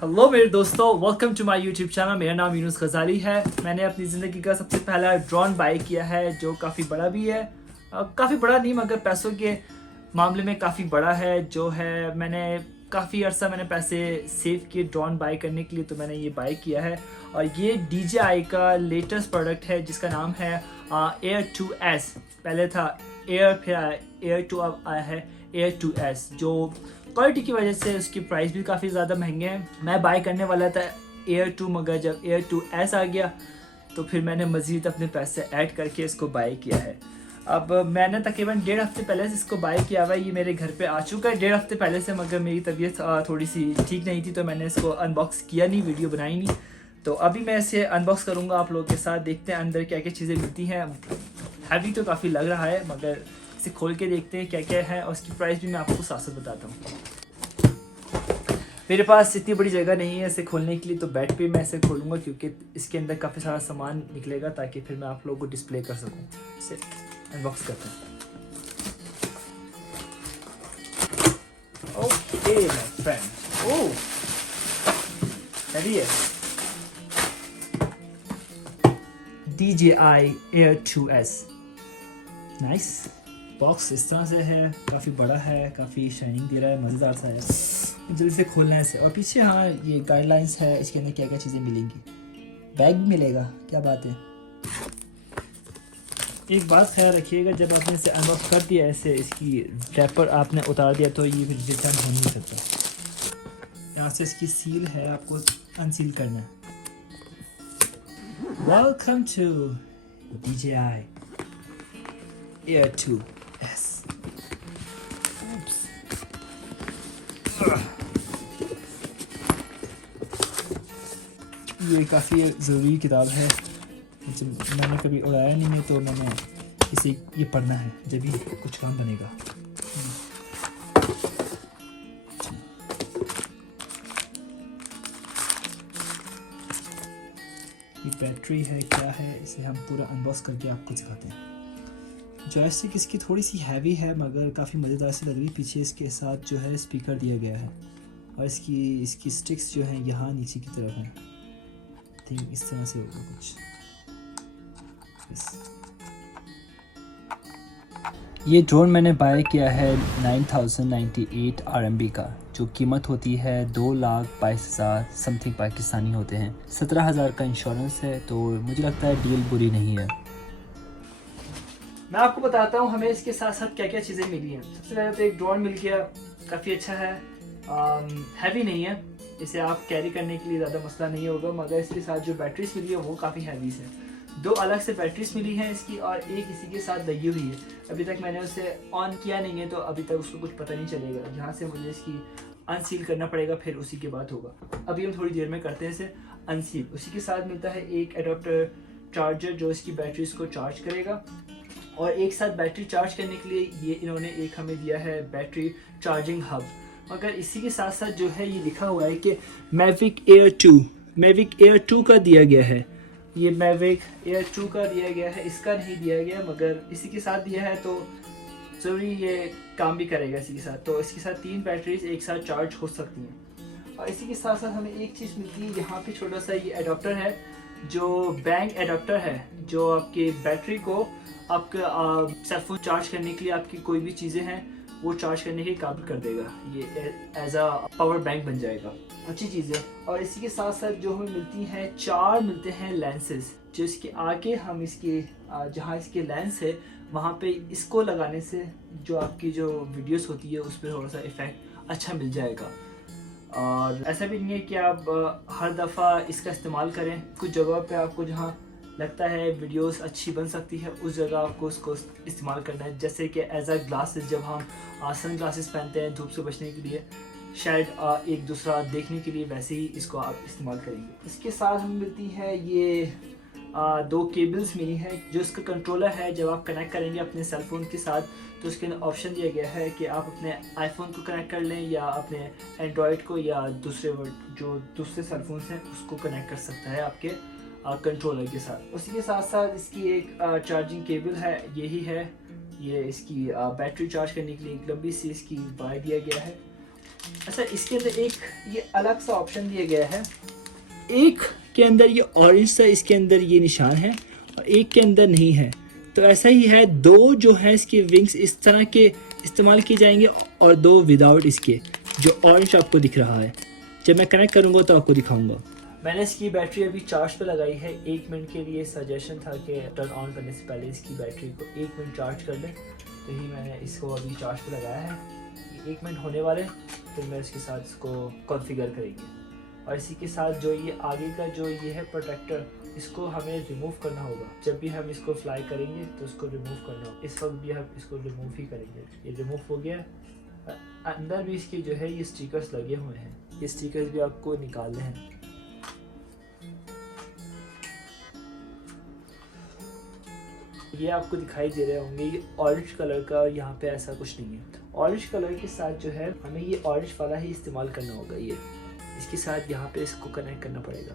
Hello मेरे दोस्तों, welcome to my YouTube channel. मेरा नाम यूनुस गजाली है। मैंने अपनी ज़िंदगी का सबसे पहला ड्रोन बाय किया है जो काफ़ी बड़ा भी है। काफ़ी बड़ा नहीं मगर पैसों के मामले में काफ़ी बड़ा है। जो है मैंने काफ़ी अर्सा मैंने पैसे सेव किए ड्रोन बाय करने के लिए, तो मैंने ये बाय किया है। और ये DJI का लेटेस्ट प्रोडक्ट है जिसका नाम है Air 2S। पहले था एयर, फिर Air 2, अब आया है Air 2S। जो क्वालिटी की वजह से उसकी प्राइस भी काफ़ी ज़्यादा महंगे हैं। मैं बाय करने वाला था Air 2, मगर जब Air 2S आ गया तो फिर मैंने मज़ीद अपने पैसे ऐड करके इसको बाय किया है। अब मैंने तकरीबन 1.5 हफ्ते पहले से इसको बाय किया हुआ है। ये मेरे घर पे आ चुका है 1.5 हफ्ते पहले से, मगर मेरी तबीयत थोड़ी सी ठीक नहीं थी तो मैंने इसको अनबॉक्स किया नहीं, वीडियो बनाई नहीं। तो अभी मैं इसे अनबॉक्स करूँगा आप लोगों के साथ। देखते हैं अंदर क्या क्या चीज़ें मिलती हैं। हैवी तो काफ़ी लग रहा है, मगर इसे खोल के देखते हैं क्या क्या है और उसकी प्राइस भी मैं आपको साथ साथ बताता हूँ। मेरे पास इतनी बड़ी जगह नहीं है इसे खोलने के लिए, तो बेड पे मैं इसे खोलूँगा क्योंकि इसके अंदर काफ़ी सारा सामान निकलेगा, ताकि फिर मैं आप लोगों को डिस्प्ले कर सकूँ। इसे अनबॉक्स करते हैं। Okay my friend, oh heavy है। DJI Air 2S, nice. Box इस तरह से है, काफ़ी बड़ा है, काफ़ी शाइनिंग दे रहा है, मज़ेदार सा है। जल्दी से खोलने है इसे। और पीछे हाँ ये गाइडलाइंस है, इसके अंदर क्या क्या चीज़ें मिलेंगी। बैग भी मिलेगा, क्या बात है। एक बात ख्याल रखिएगा, जब आपने इसे अनबॉक्स कर दिया ऐसे, इसकी रैपर आपने उतार दिया तो ये फिर रिटर्न हो नहीं सकता। यहाँ से इसकी सील है, आपको अनसील करना है। Welcome to DJI Air 2S। ये काफ़ी ज़रूरी किताब है, जब मैंने कभी उड़ाया नहीं है तो मैंने इसे ये पढ़ना है जब भी कुछ काम बनेगा। ये बैटरी है, क्या है, इसे हम पूरा अनबॉक्स करके आपको दिखाते हैं। जॉयस्टिक इसकी थोड़ी सी हैवी है मगर काफ़ी मज़ेदार सी लग रही है। पीछे इसके साथ जो है स्पीकर दिया गया है और इसकी स्टिक्स जो है यहाँ नीचे की तरफ है। थिंक इस तरह से होगा कुछ। ये ड्रोन मैंने बाय किया है 9098 RMB का, जो कीमत होती है 2,22,000 समथिंग पाकिस्तानी होते हैं। 17,000 का इंश्योरेंस है, तो मुझे लगता है डील बुरी नहीं है। मैं आपको बताता हूँ हमें इसके साथ साथ क्या क्या चीज़ें मिली हैं। सबसे पहले तो एक ड्रोन मिल गया, काफ़ी अच्छा है। हैवी नहीं है, इसे आप कैरी करने के लिए ज़्यादा मसला नहीं होगा। मगर इसके साथ जो बैटरीज मिली है वो काफ़ी हैवी है। 2 अलग से बैटरीज मिली हैं इसकी, और एक इसी के साथ लगी हुई है। अभी तक मैंने उसे ऑन किया नहीं है तो अभी तक उसको कुछ पता नहीं चलेगा। यहाँ से मुझे इसकी अनसील करना पड़ेगा, फिर उसी के बाद होगा। अभी हम थोड़ी देर में करते हैं इसे अनसील। उसी के साथ मिलता है एक एडाप्टर चार्जर जो इसकी बैटरीज को चार्ज करेगा, और एक साथ बैटरी चार्ज करने के लिए ये इन्होंने एक हमें दिया है बैटरी चार्जिंग हब। मगर इसी के साथ साथ जो है ये लिखा हुआ है कि Mavic Air 2 का दिया गया है। ये Mavic Air 2 का दिया गया है, इसका नहीं दिया गया, मगर इसी के साथ दिया है तो ज़रूरी ये काम भी करेगा इसी के साथ। तो इसके साथ 3 बैटरीज एक साथ चार्ज हो सकती हैं। और इसी के साथ साथ हमें एक चीज़ मिलती है, यहाँ पे छोटा सा ये एडाप्टर है जो बैंक एडाप्टर है, जो आपकी बैटरी को आपका सेलफोन चार्ज करने के लिए आपकी कोई भी चीज़ें हैं वो चार्ज करने के काबिल कर देगा। ये एज अ पावर बैंक बन जाएगा, अच्छी चीज़ है। और इसी के साथ साथ जो हमें मिलती हैं 4 मिलते हैं लेंसेज, जो इसके आगे हम इसके जहाँ इसके लेंस है वहाँ पे इसको लगाने से जो आपकी जो वीडियोस होती है उस पर थोड़ा सा इफ़ेक्ट अच्छा मिल जाएगा। और ऐसा भी नहीं है कि आप हर दफ़ा इसका इस्तेमाल करें। कुछ जगहों पे आपको जहाँ लगता है वीडियोस अच्छी बन सकती है उस जगह आपको उसको इस्तेमाल करना है। जैसे कि एज अ ग्लासेस, जब हम सन ग्लासेस पहनते हैं धूप से बचने के लिए, शायद एक दूसरा देखने के लिए, वैसे ही इसको आप इस्तेमाल करेंगे। इसके साथ हमें मिलती है ये 2 केबल्स मिली है, जो इसका कंट्रोलर है। जब आप कनेक्ट करेंगे अपने सेल फोन के साथ तो उसके अंदर ऑप्शन दिया गया है कि आप अपने आईफोन को कनेक्ट कर लें या अपने एंड्रॉयड को, या जो दूसरे सेल फोन हैं उसको कनेक्ट कर सकता है आपके कंट्रोलर के साथ। उसी के साथ साथ इसकी एक चार्जिंग केबल है, यही है। ये इसकी बैटरी चार्ज करने के लिए एक लंबी सी इसकी वायर दिया गया है। अच्छा, इसके अंदर एक ये अलग सा ऑप्शन दिया गया है। एक के अंदर ये ऑरेंज सा इसके अंदर ये निशान है और एक के अंदर नहीं है। तो ऐसा ही है, दो जो है इसके विंग्स इस तरह के इस्तेमाल किए जाएंगे और दो विदाउट इसके, जो ऑरेंज आपको दिख रहा है। जब मैं कनेक्ट करूँगा तो आपको दिखाऊँगा। मैंने इसकी बैटरी अभी चार्ज पे लगाई है 1 मिनट के लिए। सजेशन था कि टर्न ऑन करने से पहले इसकी बैटरी को 1 मिनट चार्ज कर लें, तो ही मैंने इसको अभी चार्ज पे लगाया है। 1 मिनट होने वाले, फिर मैं इसके साथ इसको कॉन्फ़िगर करेंगे। और इसी के साथ जो ये आगे का जो ये है प्रोटेक्टर, इसको हमें रिमूव करना होगा। जब भी हम इसको फ्लाई करेंगे तो इसको रिमूव करना होगा। इस वक्त भी हम इसको रिमूव ही करेंगे। ये रिमूव हो गया। अंदर भी इसके जो है ये स्टिकर्स लगे हुए हैं, ये स्टिकर्स भी आपको निकालने हैं। ये आपको दिखाई दे रहे होंगे, ये ऑरेंज कलर का, और यहाँ पे ऐसा कुछ नहीं है। ऑरेंज कलर के साथ जो है हमें ये ऑरेंज वाला ही इस्तेमाल करना होगा। ये इसके साथ यहाँ पे इसको कनेक्ट करना पड़ेगा,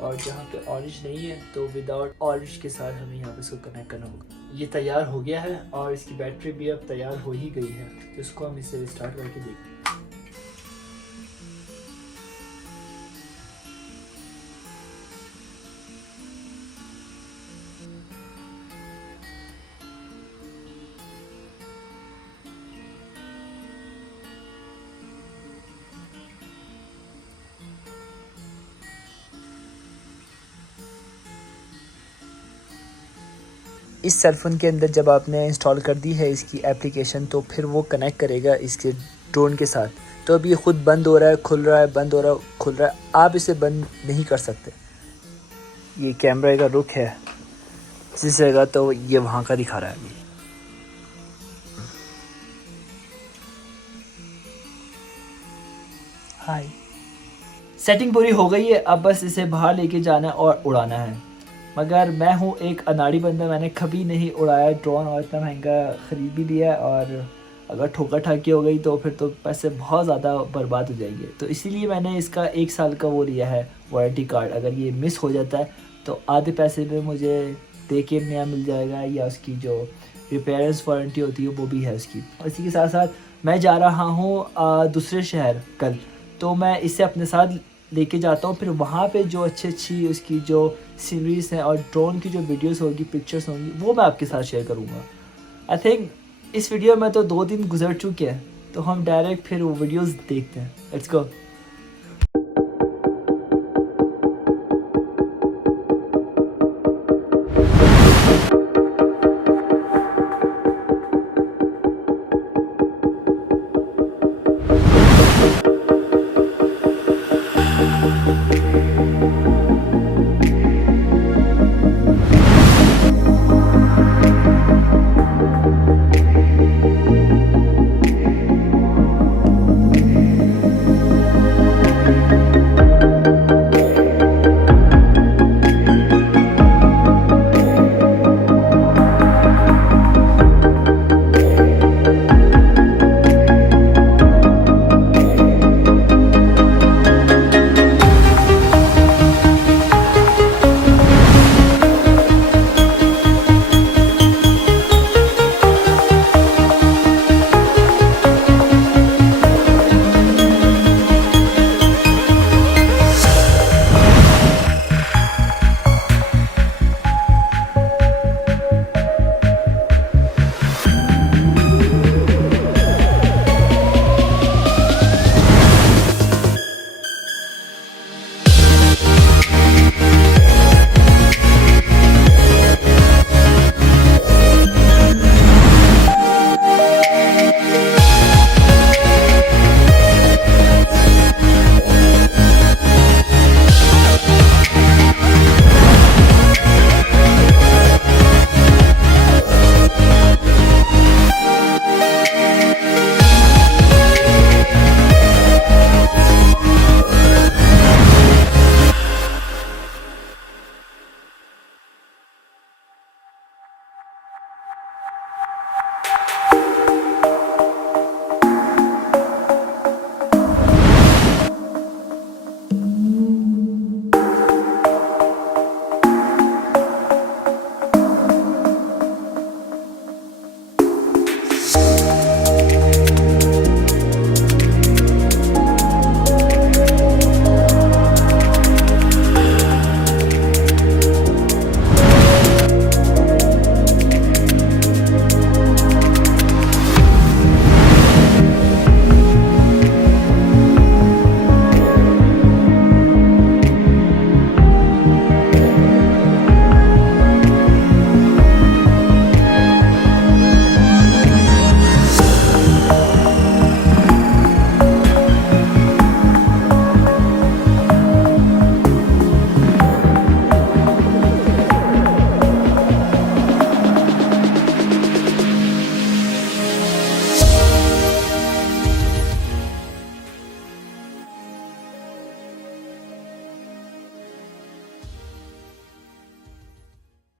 और जहाँ पे ऑरेंज नहीं है तो विदाउट ऑरेंज के साथ हमें यहाँ पे इसको कनेक्ट करना होगा। ये तैयार हो गया है और इसकी बैटरी भी अब तैयार हो ही गई है, तो इसको हम इसे स्टार्ट करके देखें। इस सेलफोन के अंदर जब आपने इंस्टॉल कर दी है इसकी एप्लीकेशन, तो फिर वो कनेक्ट करेगा इसके ड्रोन के साथ। तो अब ये ख़ुद बंद हो रहा है, खुल रहा है, बंद हो रहा है, खुल रहा है। आप इसे बंद नहीं कर सकते। ये कैमरे का रुख है, जिस जगह तो ये वहाँ का दिखा रहा है। अभी हाय, सेटिंग पूरी हो गई है। अब बस इसे बाहर लेके जाना और उड़ाना है। मगर मैं हूँ एक अनाड़ी बंदा, मैंने कभी नहीं उड़ाया ड्रोन, और इतना महंगा ख़रीद भी लिया, और अगर ठोका ठाकी हो गई तो फिर तो पैसे बहुत ज़्यादा बर्बाद हो जाएंगे। तो इसीलिए मैंने इसका 1 साल का वो लिया है वारंटी कार्ड। अगर ये मिस हो जाता है तो आधे पैसे में मुझे दे के नया मिल जाएगा, या उसकी जो रिपेयर्स वारंटी होती है वो भी है उसकी। इसी के साथ साथ मैं जा रहा हूँ दूसरे शहर कल, तो मैं इसे अपने साथ लेके जाता हूँ। फिर वहाँ पे जो अच्छी उसकी जो सीरीज़ हैं और ड्रोन की जो वीडियोस होगी, पिक्चर्स होंगी, वो मैं आपके साथ शेयर करूँगा। आई थिंक इस वीडियो में तो 2 दिन गुजर चुके हैं, तो हम डायरेक्ट फिर वो वीडियोस देखते हैं। Let's go.